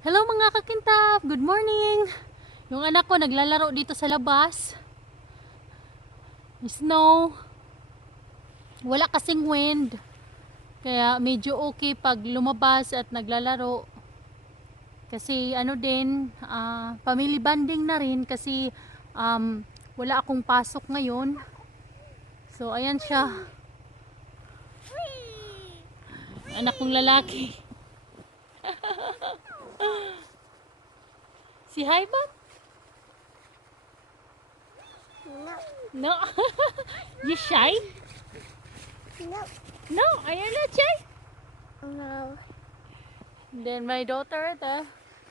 Hello mga kakintap! Good morning! Yung anak ko naglalaro dito sa labas. Snow. Wala kasing wind. Kaya medyo okay pag lumabas at naglalaro. Kasi ano din, family bonding na rin kasi wala akong pasok ngayon. So ayan siya. Anak kong lalaki. Si hi, Bob? No. No. You shy? No. No, are you not shy? No. Then my daughter,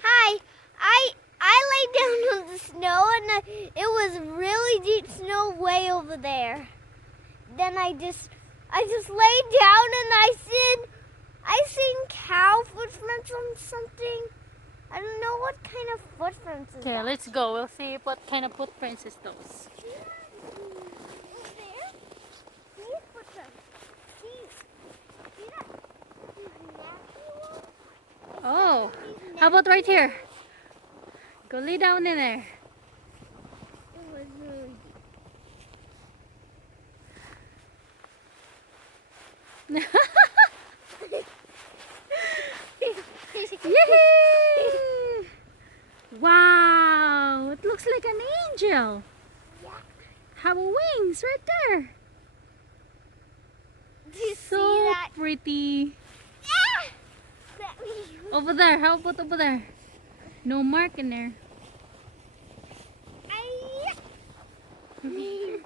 Hi. I laid down on the snow and it was really deep snow way over there. Then I just laid down and I seen cow footprints on something. I don't know what kind of footprints is okay, that. let's go. We'll see what kind of footprints is those. Over there. These footprints. See that? These natural. Oh, how about right here? Go lay down in there. It was really Yay! Wow, it looks like an angel. Yeah. Have wings right there. Do you So see that? pretty. Yeah. That means Over there, how about over there? No mark in there. That is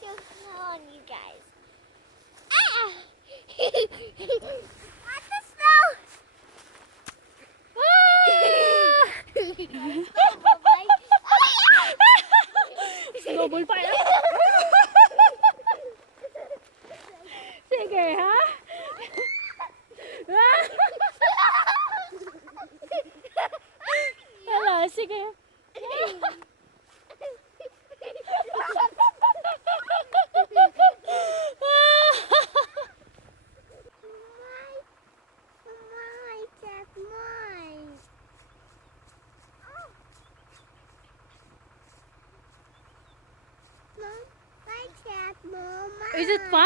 so fun, you guys. Ah! What the snow? Snowball pa yan. Sige, ha? Hala, sige. Is it fun?